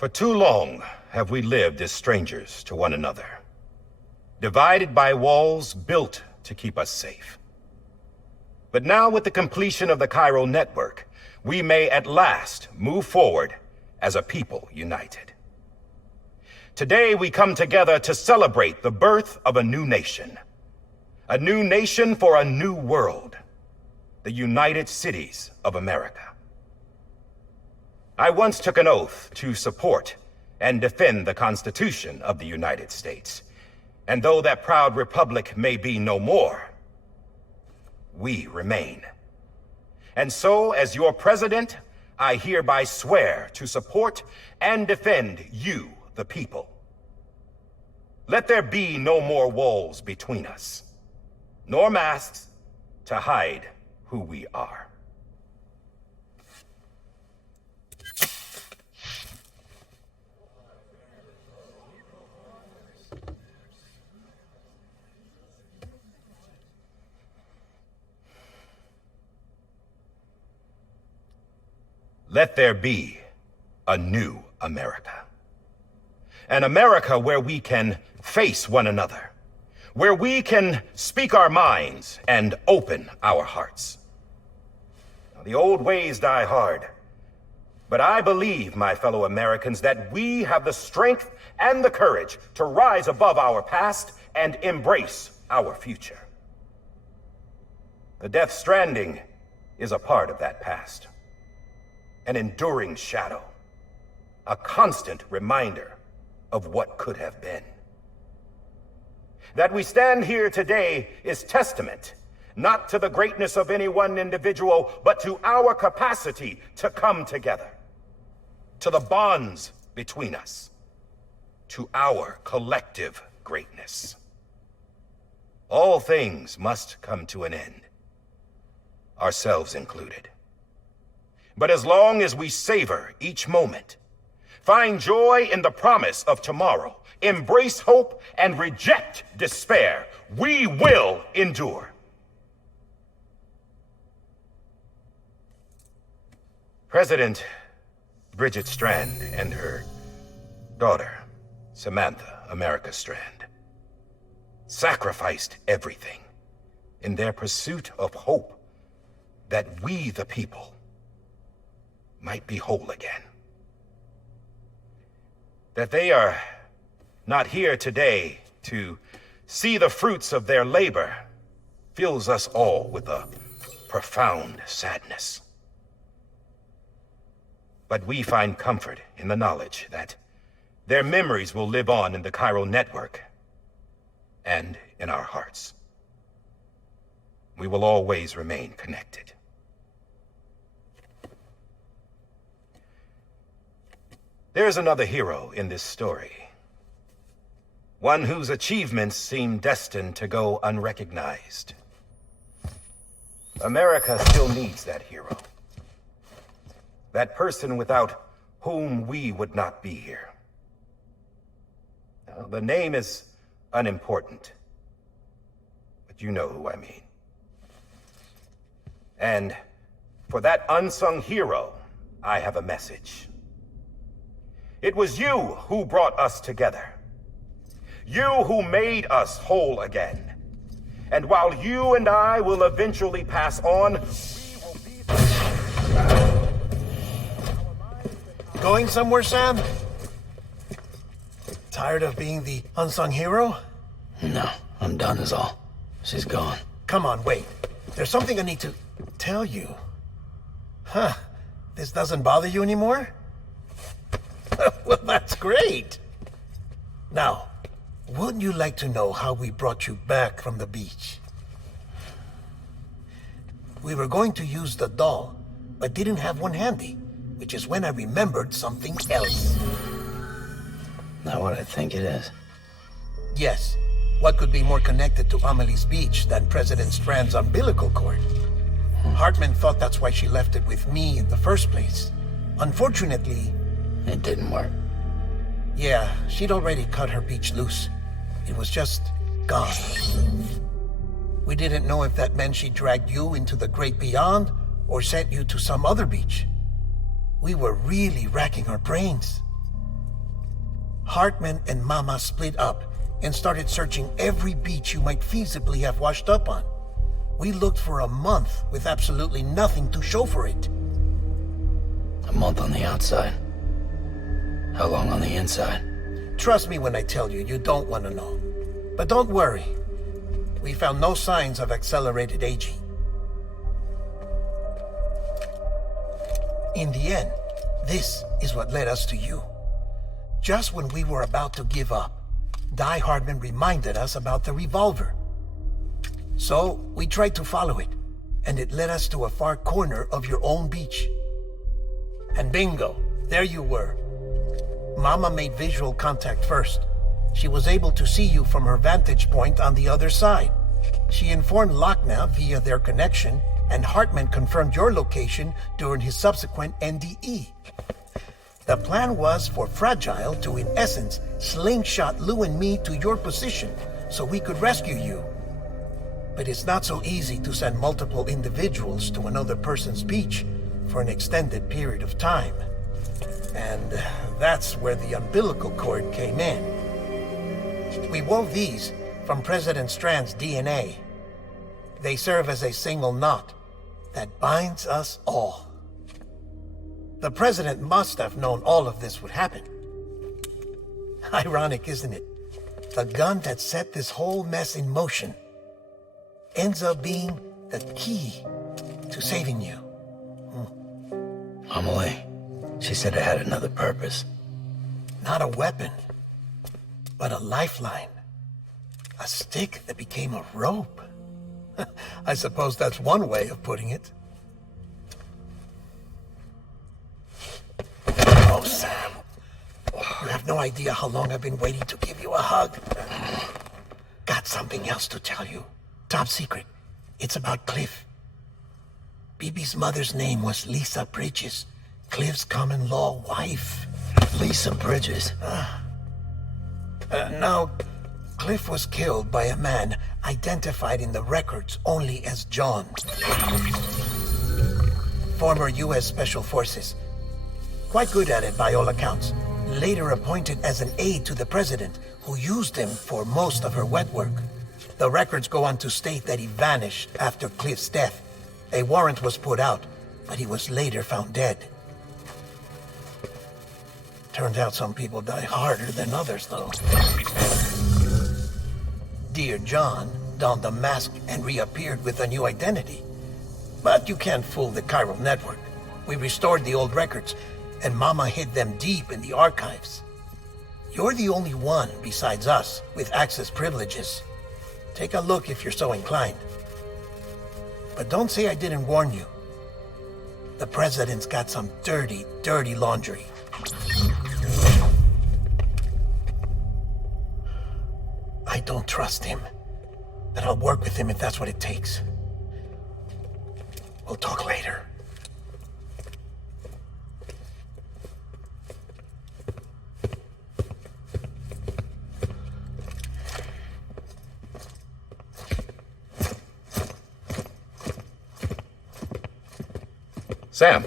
For too long have we lived as strangers to one another, divided by walls built to keep us safe. But now with the completion of the Cairo network, we may at last move forward as a people united. Today we come together to celebrate the birth of a new nation. A new nation for a new world. The United Cities of America. I once took an oath to support and defend the Constitution of the United States. And though that proud republic may be no more, we remain. And so, as your president, I hereby swear to support and defend you, the people. Let there be no more walls between us, nor masks to hide who we are. Let there be a new America. An America where we can face one another, where we can speak our minds and open our hearts. Now, the old ways die hard, but I believe, my fellow Americans, that we have the strength and the courage to rise above our past and embrace our future. The Death Stranding is a part of that past. An enduring shadow, a constant reminder of what could have been. That we stand here today is testament, not to the greatness of any one individual, but to our capacity to come together, to the bonds between us, to our collective greatness. All things must come to an end, ourselves included. But as long as we savor each moment, find joy in the promise of tomorrow, embrace hope, and reject despair, we will endure. President Bridget Strand and her daughter, Samantha America Strand, sacrificed everything in their pursuit of hope that we, the people, might be whole again. That they are not here today to see the fruits of their labor fills us all with a profound sadness. But we find comfort in the knowledge that their memories will live on in the Cairo network and in our hearts. We will always remain connected. There's another hero in this story. One whose achievements seem destined to go unrecognized. America still needs that hero. That person without whom we would not be here. Now, the name is unimportant, but you know who I mean. And for that unsung hero, I have a message. It was you who brought us together. You who made us whole again. And while you and I will eventually pass on, we will be... Going somewhere, Sam? Tired of being the unsung hero? No, I'm done is all. She's gone. Come on, wait. There's something I need to tell you. Huh. This doesn't bother you anymore? Well, that's great. Now, wouldn't you like to know how we brought you back from the beach? We were going to use the doll, but didn't have one handy, which is when I remembered something else. Not what I think it is. Yes. What could be more connected to Amelie's beach than President Strand's umbilical cord? Hartman thought that's why she left it with me in the first place. Unfortunately... It didn't work. Yeah, she'd already cut her beach loose. It was just gone. We didn't know if that meant she dragged you into the great beyond or sent you to some other beach. We were really racking our brains. Hartman and Mama split up and started searching every beach you might feasibly have washed up on. We looked for a month with absolutely nothing to show for it. A month on the outside. How long on the inside? Trust me when I tell you, you don't want to know. But don't worry. We found no signs of accelerated aging. In the end, this is what led us to you. Just when we were about to give up, Die Hardman reminded us about the revolver. So, we tried to follow it, and it led us to a far corner of your own beach. And bingo, there you were. Mama made visual contact first. She was able to see you from her vantage point on the other side. She informed Lochna via their connection, and Hartman confirmed your location during his subsequent NDE. The plan was for Fragile to, in essence, slingshot Lou and me to your position so we could rescue you. But it's not so easy to send multiple individuals to another person's beach for an extended period of time. And that's where the umbilical cord came in. We wove these from President Strand's DNA. They serve as a single knot that binds us all. The President must have known all of this would happen. Ironic, isn't it? The gun that set this whole mess in motion ends up being the key to saving you. Amelie, she said it had another purpose. Not a weapon, but a lifeline. A stick that became a rope. I suppose that's one way of putting it. Oh, Sam. You have no idea how long I've been waiting to give you a hug. Got something else to tell you. Top secret. It's about Cliff. BB's mother's name was Lisa Bridges, Cliff's common-law wife. Lisa Bridges? Now, Cliff was killed by a man identified in the records only as John. Former U.S. Special Forces. Quite good at it by all accounts. Later appointed as an aide to the president, who used him for most of her wet work. The records go on to state that he vanished after Cliff's death. A warrant was put out, but he was later found dead. Turns out some people die harder than others, though. Dear John donned a mask and reappeared with a new identity. But you can't fool the chiral network. We restored the old records, and Mama hid them deep in the archives. You're the only one, besides us, with access privileges. Take a look if you're so inclined. But don't say I didn't warn you. The president's got some dirty, dirty laundry. I don't trust him, but I'll work with him if that's what it takes. We'll talk later. Sam.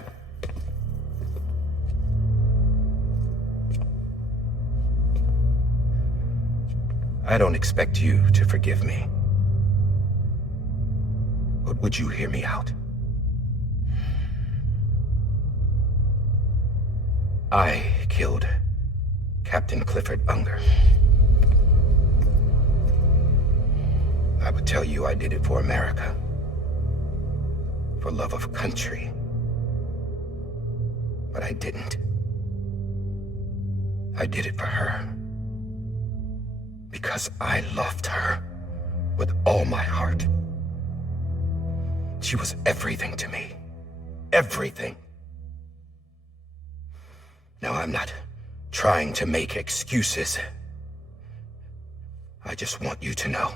I don't expect you to forgive me. But would you hear me out? I killed Captain Clifford Unger. I would tell you I did it for America. For love of country. But I didn't. I did it for her. Because I loved her with all my heart. She was everything to me. Everything. Now, I'm not trying to make excuses. I just want you to know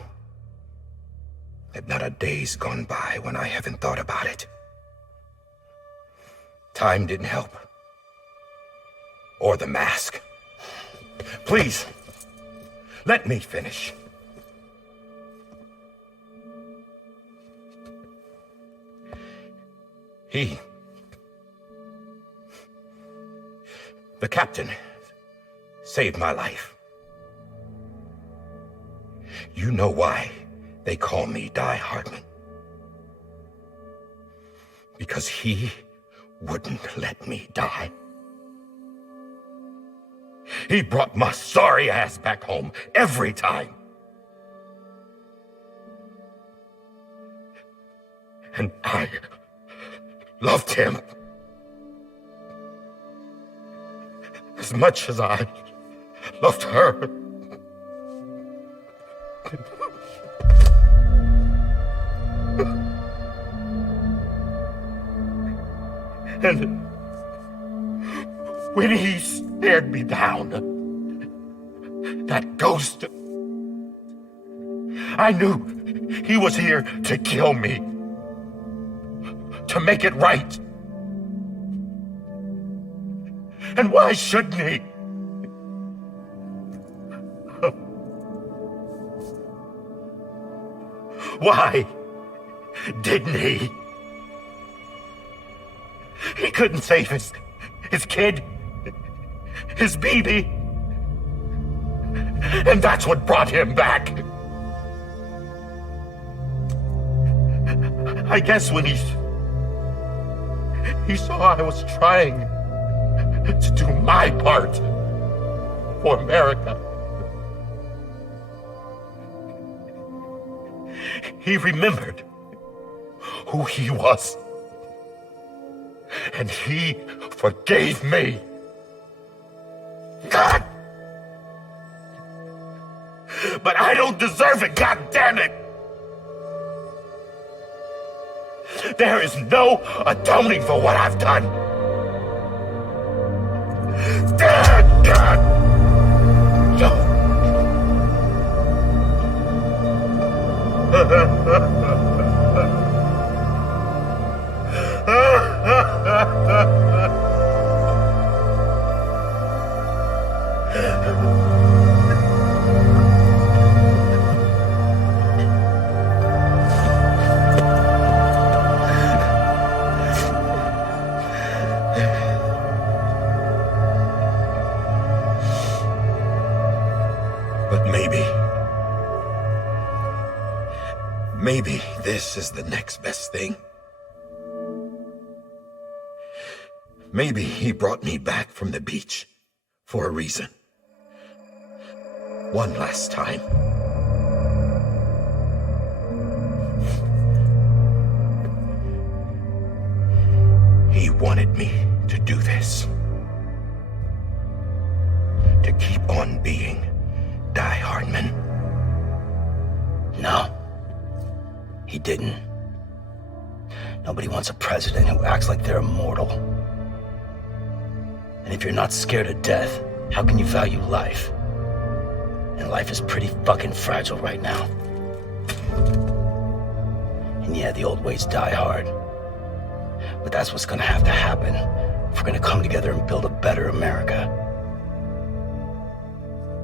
that not a day's gone by when I haven't thought about it. Time didn't help. Or the mask. Please, let me finish. The captain saved my life. You know why they call me Die Hardman? Because he wouldn't let me die. He brought my sorry ass back home every time. And I loved him as much as I loved her. And when he stared me down, that ghost, I knew he was here to kill me, to make it right. And why shouldn't he? Why didn't he? He couldn't save his kid, his baby. And that's what brought him back. I guess when he saw I was trying to do my part for America, he remembered who he was. And he forgave me. God! But I don't deserve it, God damn it! There is no atoning for what I've done. God! No. But maybe this is the next best thing. Maybe he brought me back from the beach for a reason. One last time. He wanted me to do this. To keep on being Die Hardman. No, he didn't. Nobody wants a president who acts like they're immortal. And if you're not scared of death, how can you value life? And life is pretty fucking fragile right now. And yeah, the old ways die hard. But that's what's gonna have to happen if we're gonna come together and build a better America.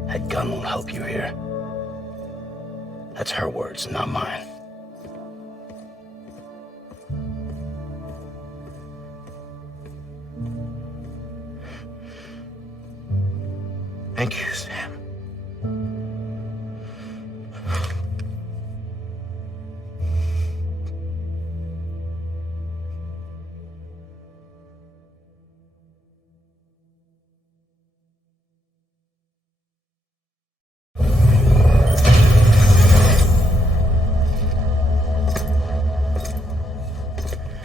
That gun won't help you here. That's her words, not mine. Thank you, Sam.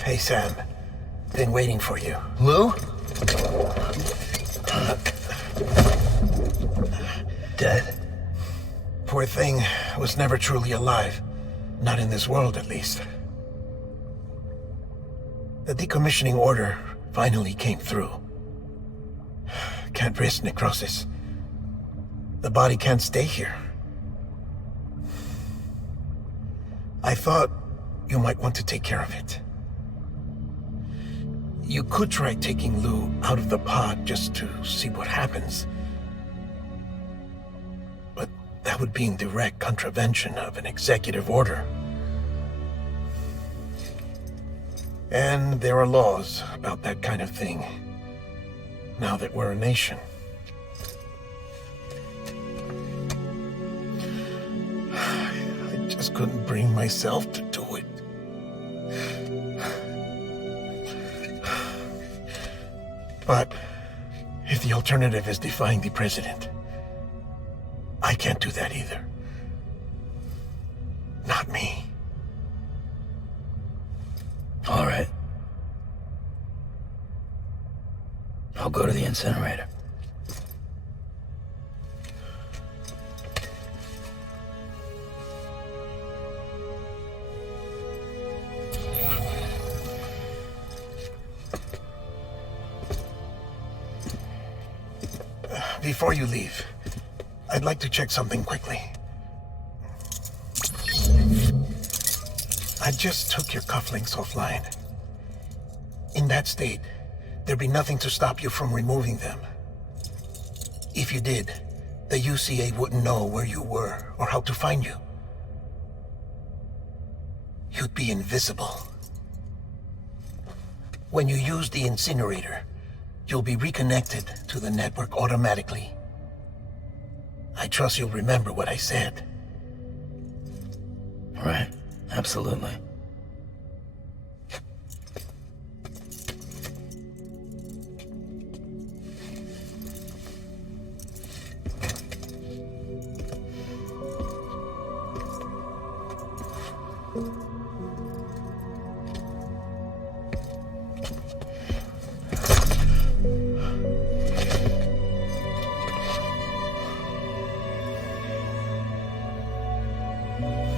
Hey, Sam. Been waiting for you. Lou? Dead? Poor thing was never truly alive. Not in this world, at least. The decommissioning order finally came through. Can't risk necrosis. The body can't stay here. I thought you might want to take care of it. You could try taking Lou out of the pod just to see what happens. But that would be in direct contravention of an executive order. And there are laws about that kind of thing, now that we're a nation. just couldn't bring myself to do it. But if the alternative is defying the president, I can't do that either. Not me. All right. I'll go to the incinerator. Before you leave, I'd like to check something quickly. I just took your cufflinks offline. In that state, there'd be nothing to stop you from removing them. If you did, the UCA wouldn't know where you were or how to find you. You'd be invisible. When you use the incinerator, you'll be reconnected to the network automatically. I trust you'll remember what I said. Right. Absolutely.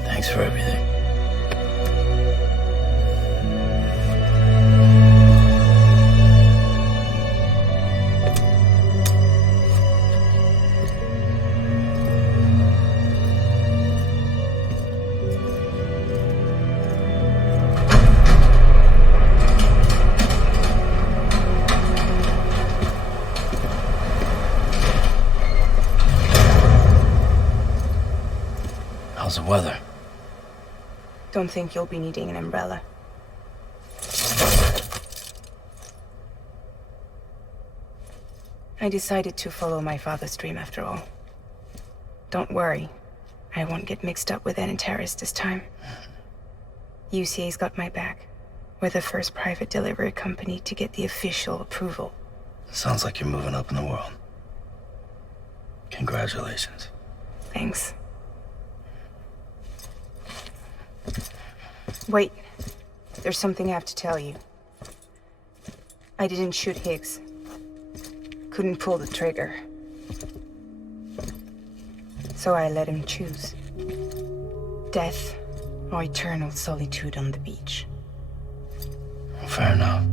Thanks for everything. How's the weather? Don't think you'll be needing an umbrella. I decided to follow my father's dream after all. Don't worry, I won't get mixed up with any terrorists this time. UCA's got my back. We're the first private delivery company to get the official approval. Sounds like you're moving up in the world. Congratulations. Thanks. Wait, there's something I have to tell you. I didn't shoot Higgs. Couldn't pull the trigger. So I let him choose. Death or eternal solitude on the beach. Fair enough.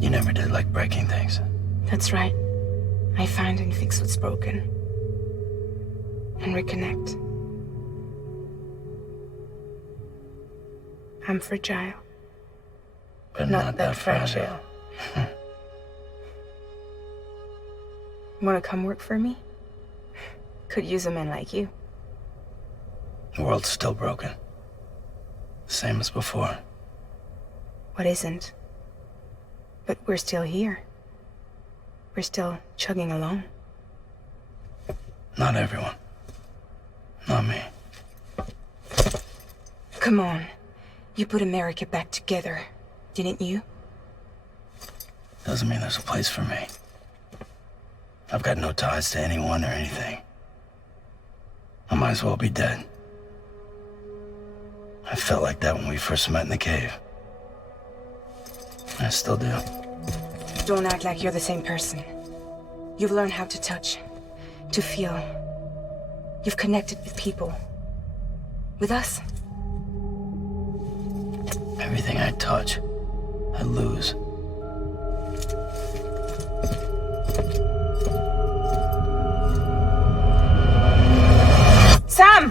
You never did like breaking things. That's right. I find and fix what's broken. And reconnect. I'm fragile. But not that fragile. Wanna come work for me? Could use a man like you. The world's still broken. Same as before. What isn't? But we're still here. We're still chugging along. Not everyone. Not me. Come on. You put America back together, didn't you? Doesn't mean there's a place for me. I've got no ties to anyone or anything. I might as well be dead. I felt like that when we first met in the cave. I still do. Don't act like you're the same person. You've learned how to touch, to feel. You've connected with people. With us. Everything I touch, I lose. Sam!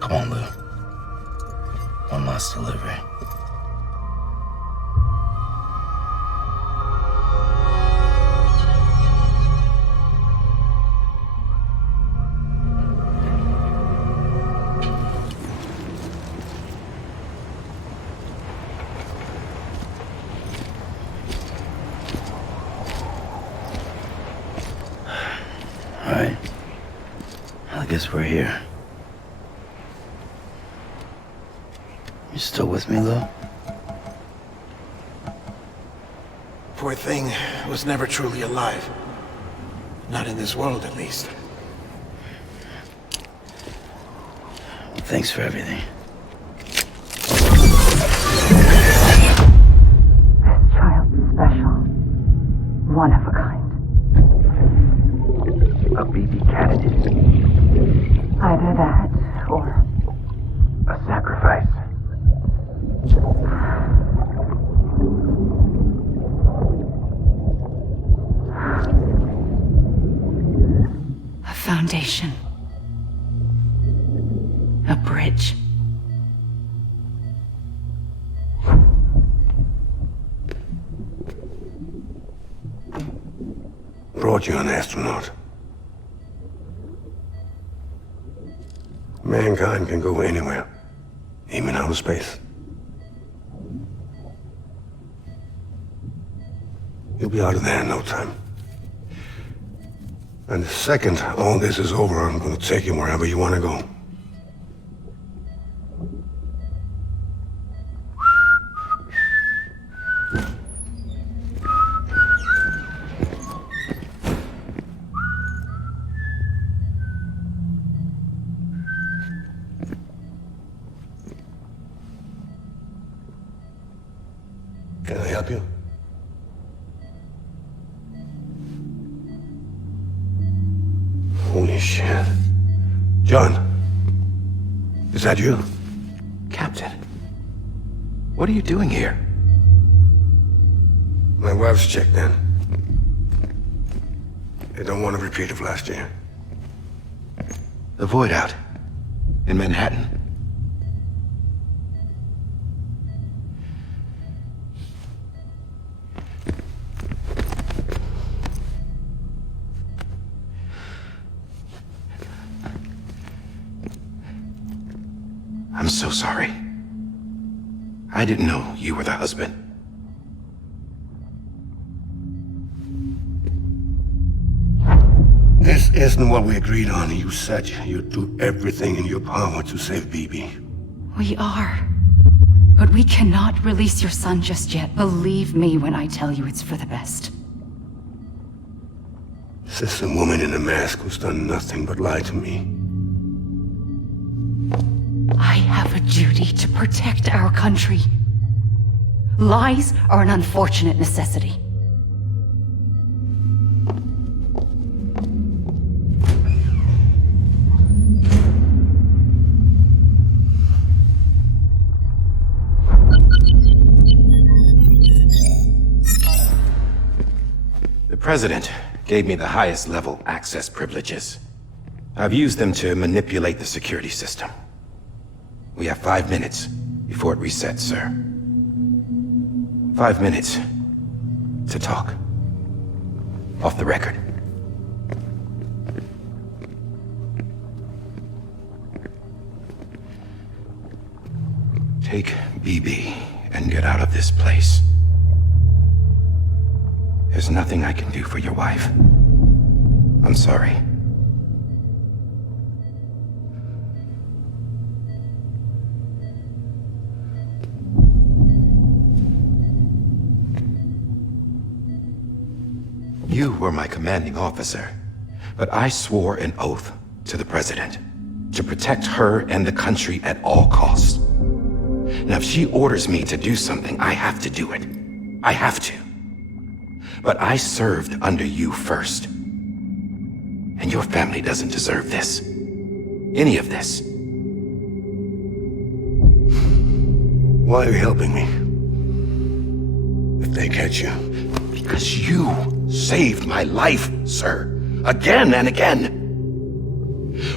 Come on, Lou. One last delivery. Alright. I guess we're here. You still with me, though? Poor thing was never truly alive. Not in this world, at least. Thanks for everything. This child's special. One of a kind. A BB candidate. Either that, or A sacrifice. a foundation. A bridge. Brought you an astronaut. Mankind can go anywhere, even outer space. You'll be out of there in no time. And the second all this is over, I'm gonna take you wherever you wanna go. Can I help you? Holy shit. John, is that you? Captain, what are you doing here? My wife's checked in. They don't want a repeat of last year. The void out in Manhattan. I'm so sorry. I didn't know you were the husband. This isn't what we agreed on. You said you'd do everything in your power to save BB. We are. But we cannot release your son just yet. Believe me when I tell you it's for the best. This is a woman in a mask who's done nothing but lie to me. I have a duty to protect our country. Lies are an unfortunate necessity. The President gave me the highest level access privileges. I've used them to manipulate the security system. We have 5 minutes before it resets, sir. 5 minutes to talk. Off the record. Take BB and get out of this place. There's nothing I can do for your wife. I'm sorry. You were my commanding officer, but I swore an oath to the President to protect her and the country at all costs. Now, if she orders me to do something, I have to do it. I have to. But I served under you first. And your family doesn't deserve this. Any of this. Why are you helping me? If they catch you. Because you saved my life, sir. Again and again.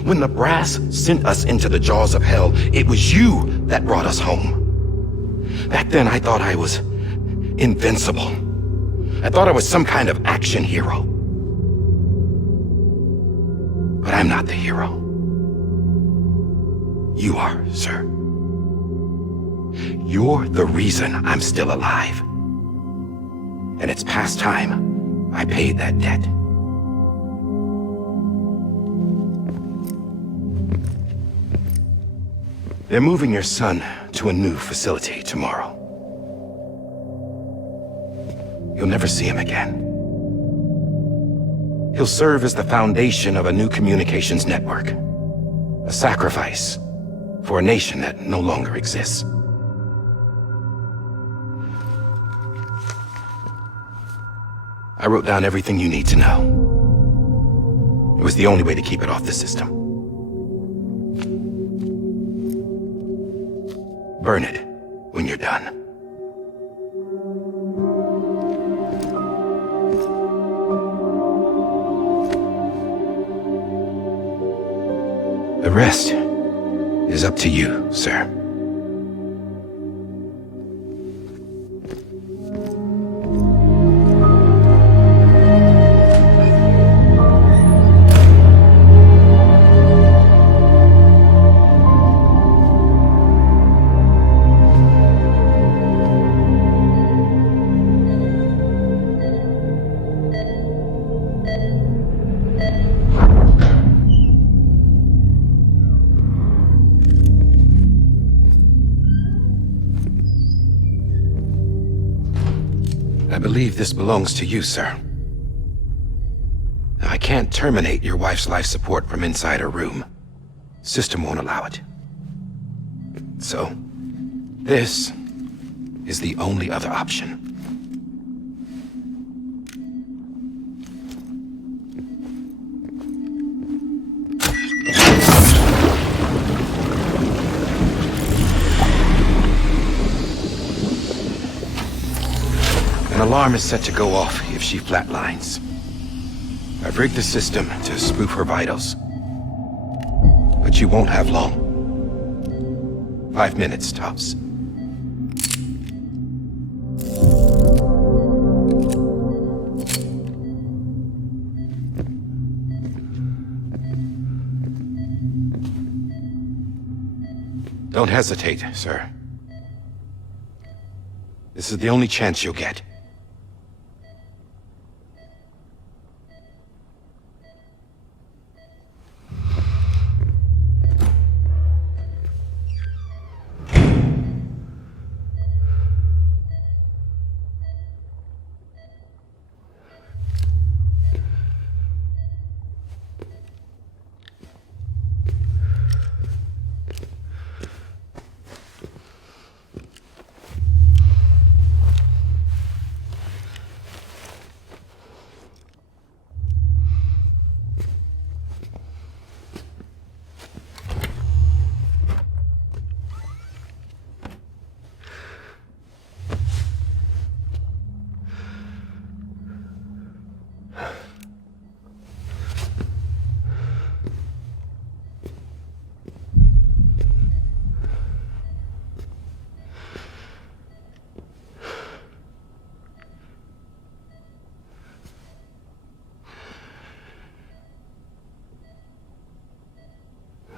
When the brass sent us into the jaws of hell, it was you that brought us home. Back then, I thought I was invincible. I thought I was some kind of action hero. But I'm not the hero. You are, sir. You're the reason I'm still alive. And it's past time I paid that debt. They're moving your son to a new facility tomorrow. You'll never see him again. He'll serve as the foundation of a new communications network. A sacrifice for a nation that no longer exists. I wrote down everything you need to know. It was the only way to keep it off the system. Burn it when you're done. The rest is up to you, sir. I believe this belongs to you, sir. I can't terminate your wife's life support from inside her room. System won't allow it. So, this is the only other option. An alarm is set to go off if she flatlines. I've rigged the system to spoof her vitals. But you won't have long. 5 minutes, tops. Don't hesitate, sir. This is the only chance you'll get.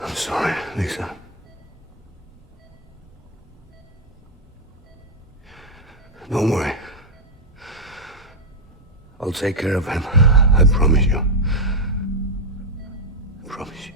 I'm sorry, Lisa. Don't worry. I'll take care of him. I promise you. I promise you.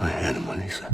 My animal, Lisa.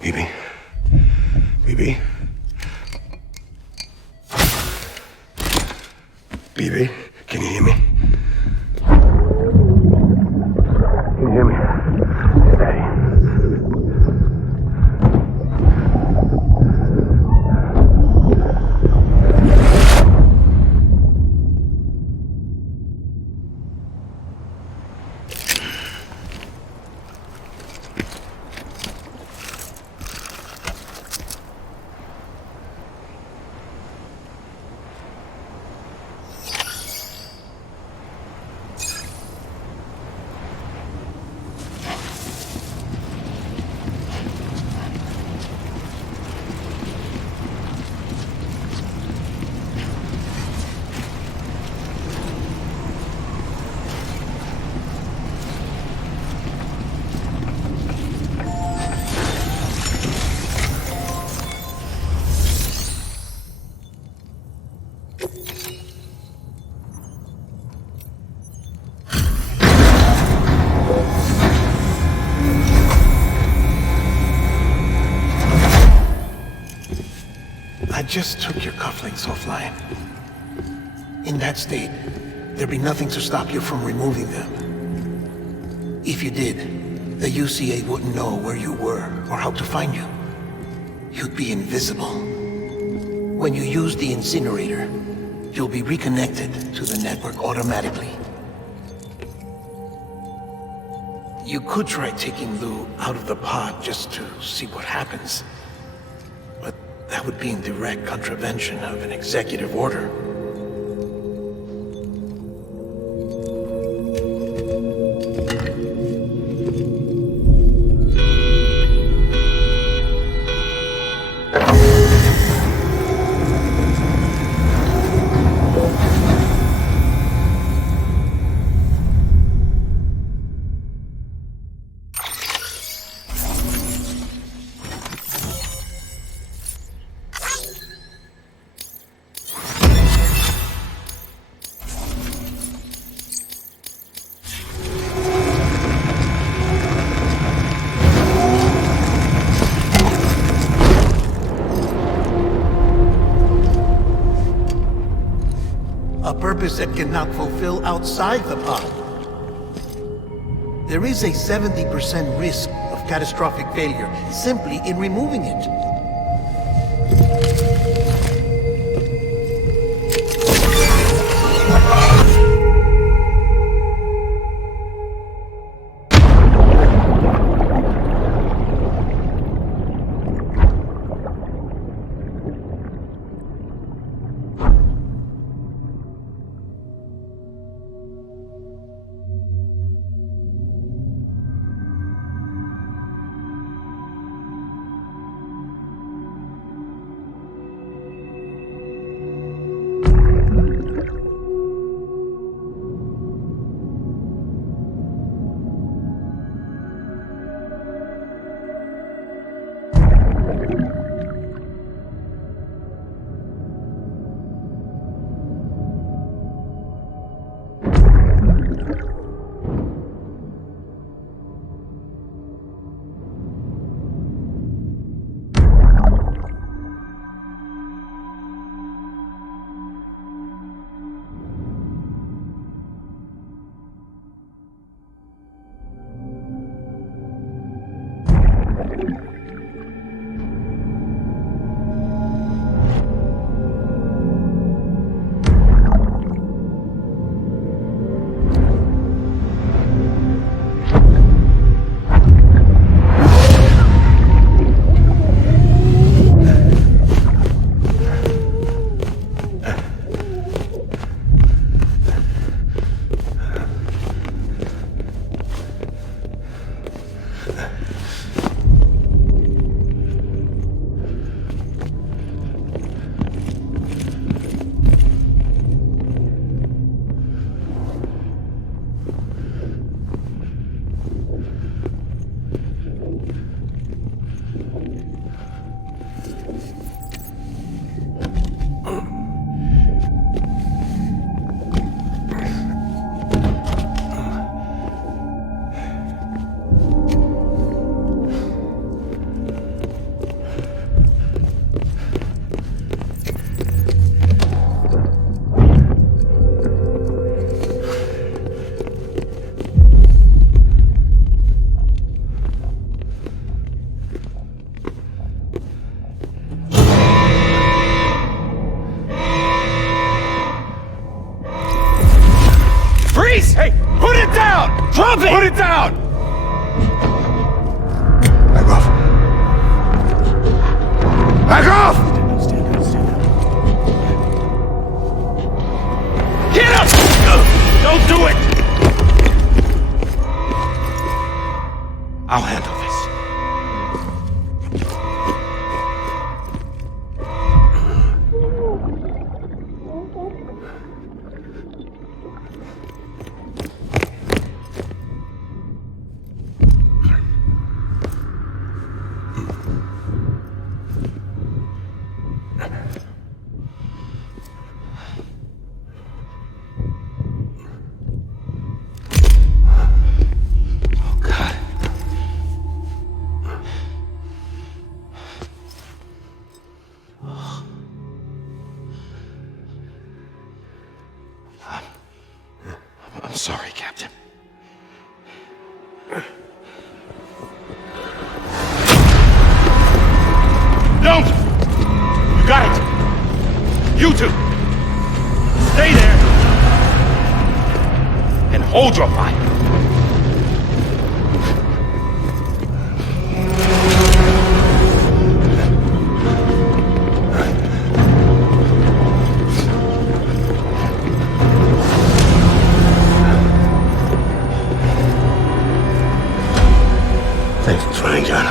Bibi. Bibi. Bibi, can you hear me? Can you hear me? It's Daddy. just took your cufflinks offline. In that state, there'd be nothing to stop you from removing them. If you did, the UCA wouldn't know where you were or how to find you. You'd be invisible. When you use the incinerator, you'll be reconnected to the network automatically. You could try taking Lou out of the pod just to see what happens. But that would be in direct contravention of an executive order. That cannot fulfill outside the pod. There is a 70% risk of catastrophic failure simply in removing it. Drop it! Put it down! Back off. Back off! Get up! Don't do it! I'll handle this. Captain. Don't! You got it! You two! Stay there! And hold your fire! Thanks for trying, John.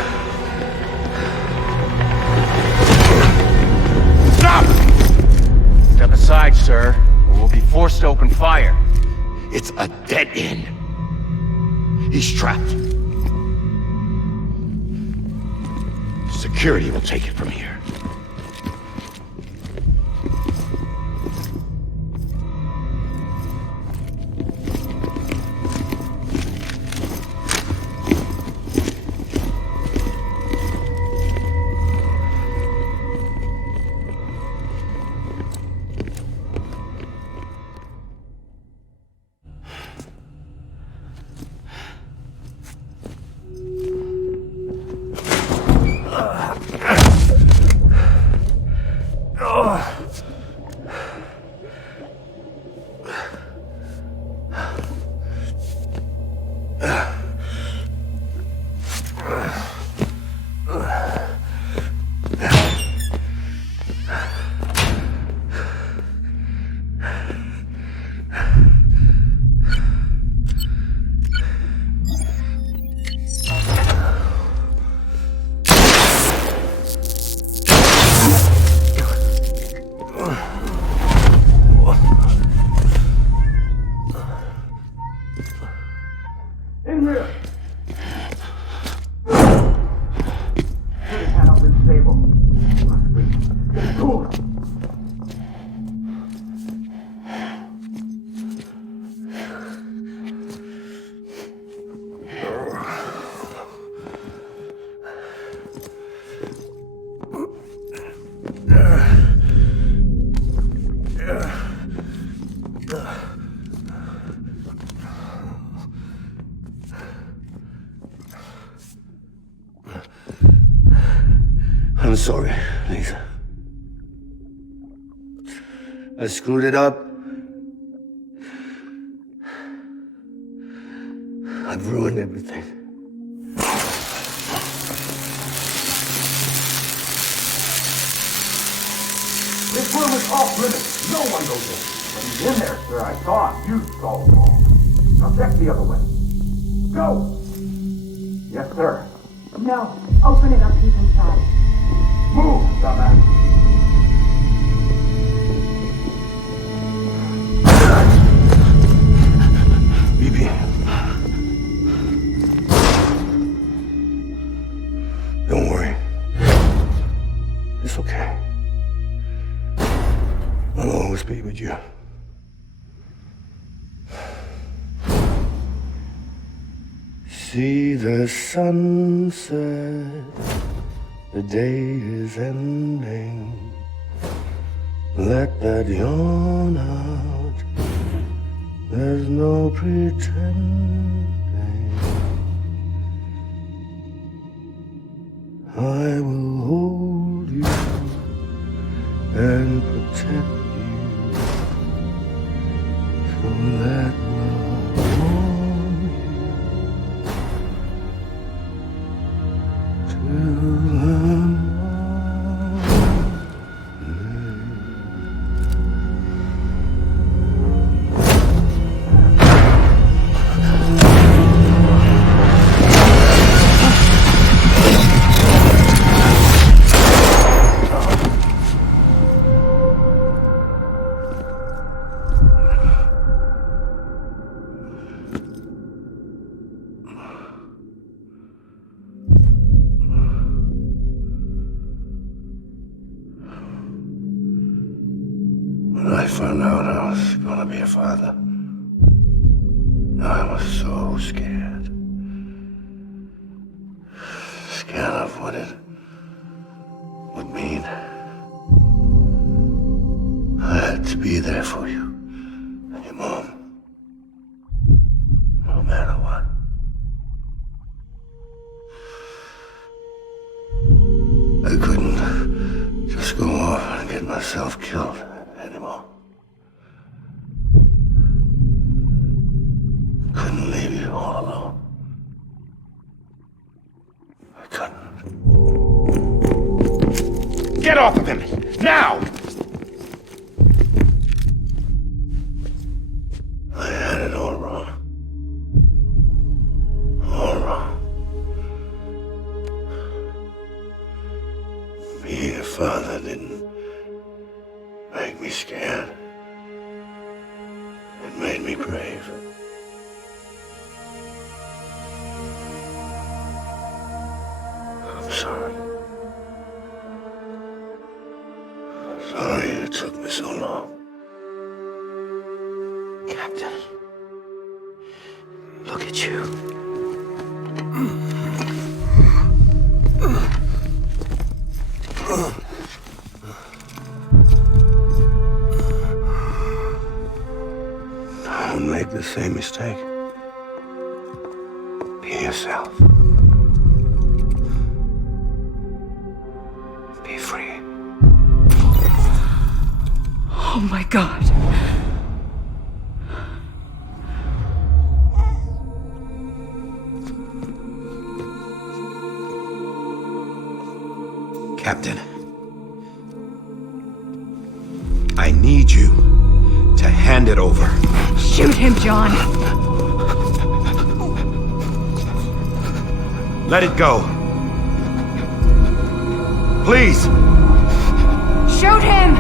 Stop! Step aside, sir, or we'll be forced to open fire. It's a dead end. He's trapped. Security will take it from here. I'm sorry, Lisa. I screwed it up. I've ruined everything. This room is off limits. No one goes in. When he's in there, sir, I saw him. You saw him all. Now check the other way. Go! Yes, sir. No. Open it up. He's inside. Move, dumbass. BB. Don't worry. It's okay. I'll always be with you. See the sunset. The day is ending. Let that yawn out. There's no pretending. I will hold you and protect you. So let love warm you till I'm When I found out I was gonna be a father, I was so scared. Scared of what it would mean. I had to be there for you and your mom. matter what. I couldn't just go off and get myself killed anymore. Couldn't leave you all alone. I couldn't. Get off of him! Now! I had it all wrong. All wrong. Being a father didn't make me scared. It made me brave. I'm sorry. Sorry it took me so long. Captain, look at you. Don't make the same mistake. Be yourself. Be free. Oh my God. Captain, I need you to hand it over. Shoot him, John. Let it go. Please! Shoot him!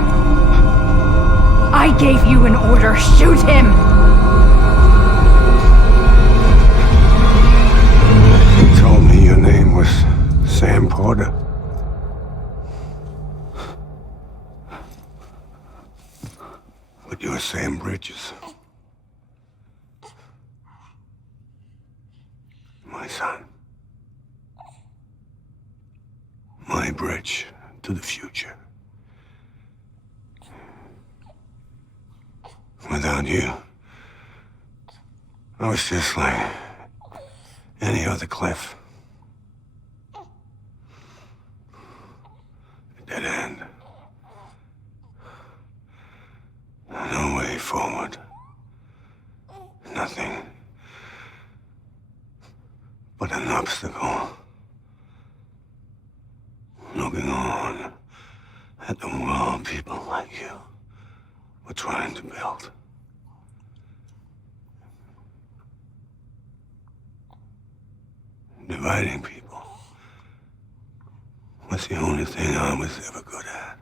I gave you an order. Shoot him! You told me your name was Sam Porter. But you're Sam Bridges. My son. My bridge to the future. Without you, I was just like any other Cliff. A dead end. No way forward. Nothing but an obstacle. Looking on at the world people like you were trying to build. Dividing people was the only thing I was ever good at.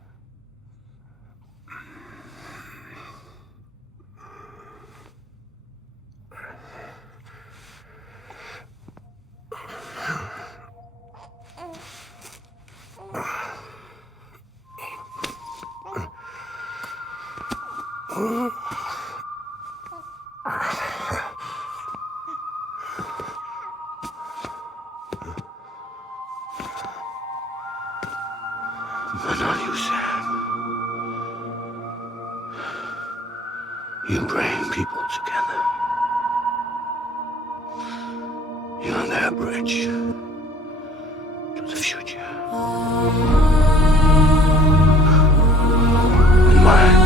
But not you, Sam. You bring people together. You're their bridge to the future. And mine.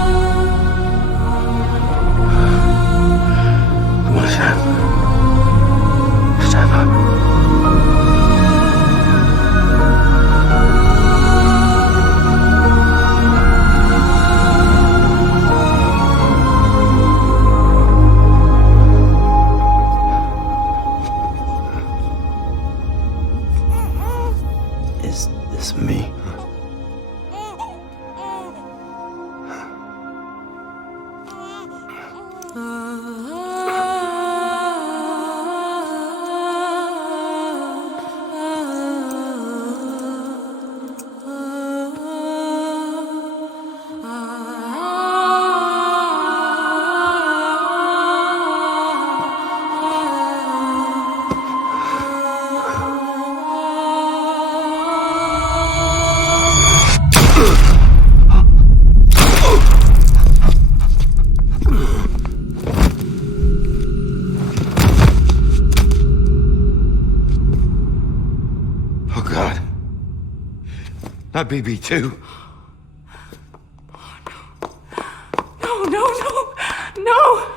Come on, Sam. Stand up. Is this me? Not BB too. No, no, no, no!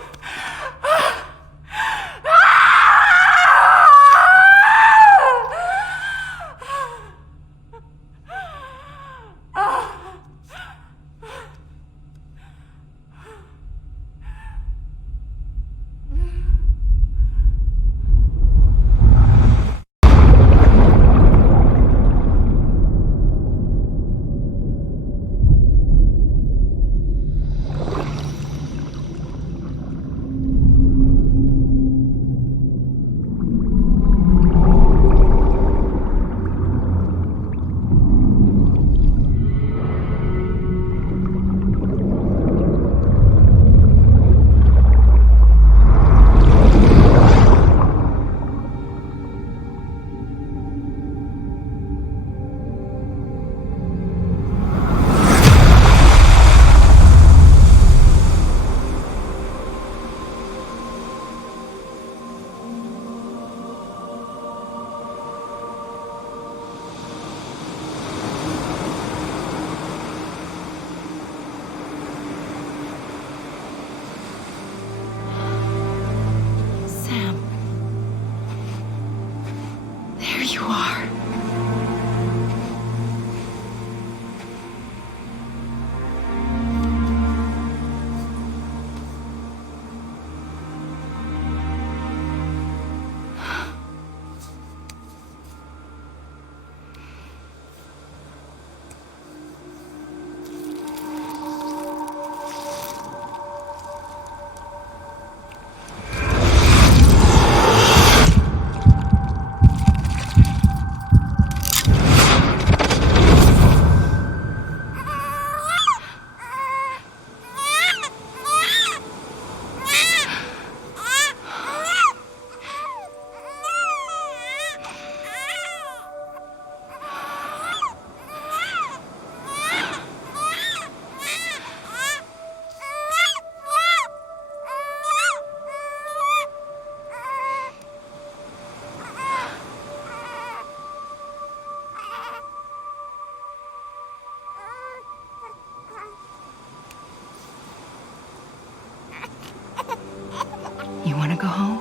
You want to go home?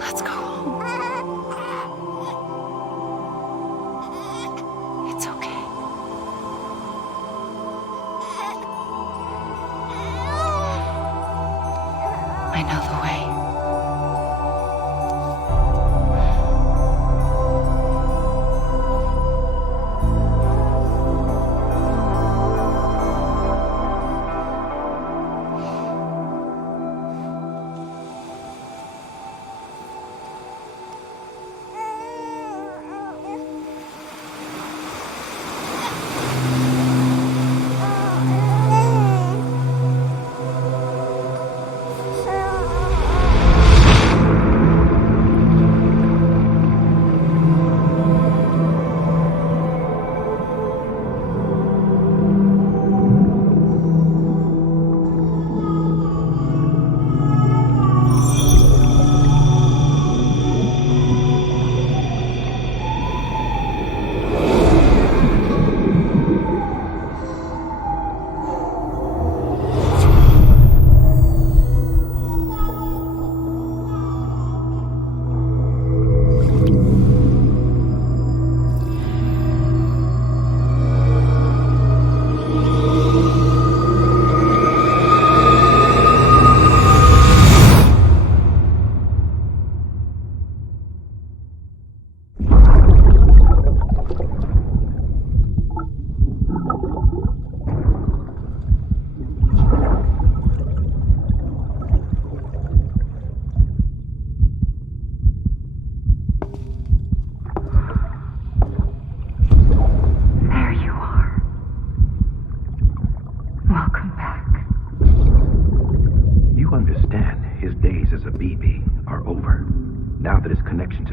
Let's go home. It's okay. I know the way.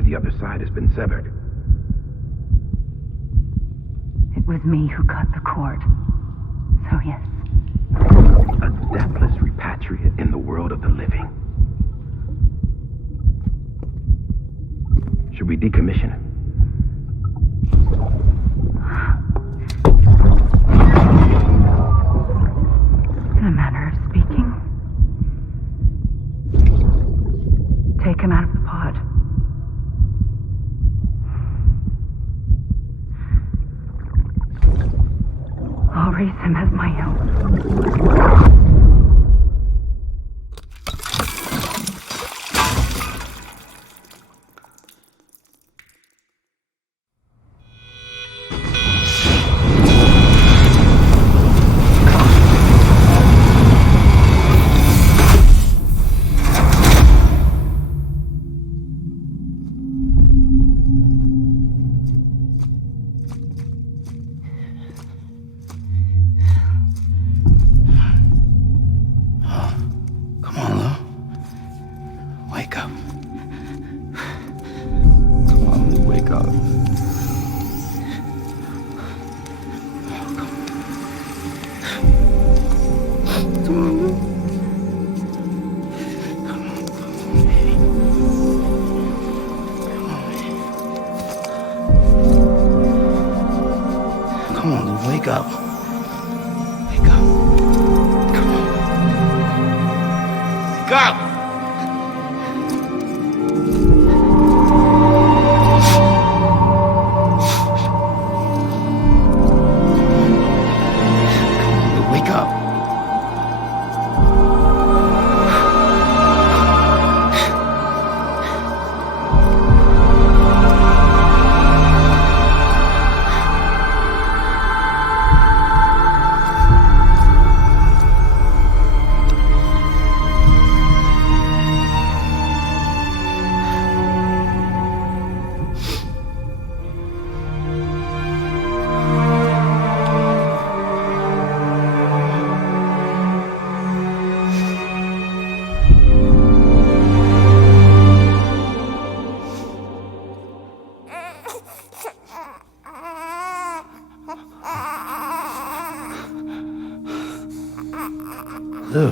The other side has been severed. It was me who cut the cord. So yes. A deathless repatriate in the world of the living. Should we decommission him? him out of the pod. I'll raise him as my own. Come on, Lou. Wake up. Come on, Lou, wake up. Come on, Lou. Come on, Lou, wake up. Wake up. Come on. Wake up! Come on, Lou, wake up. Lou.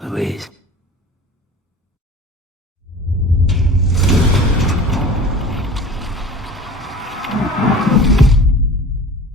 Louise.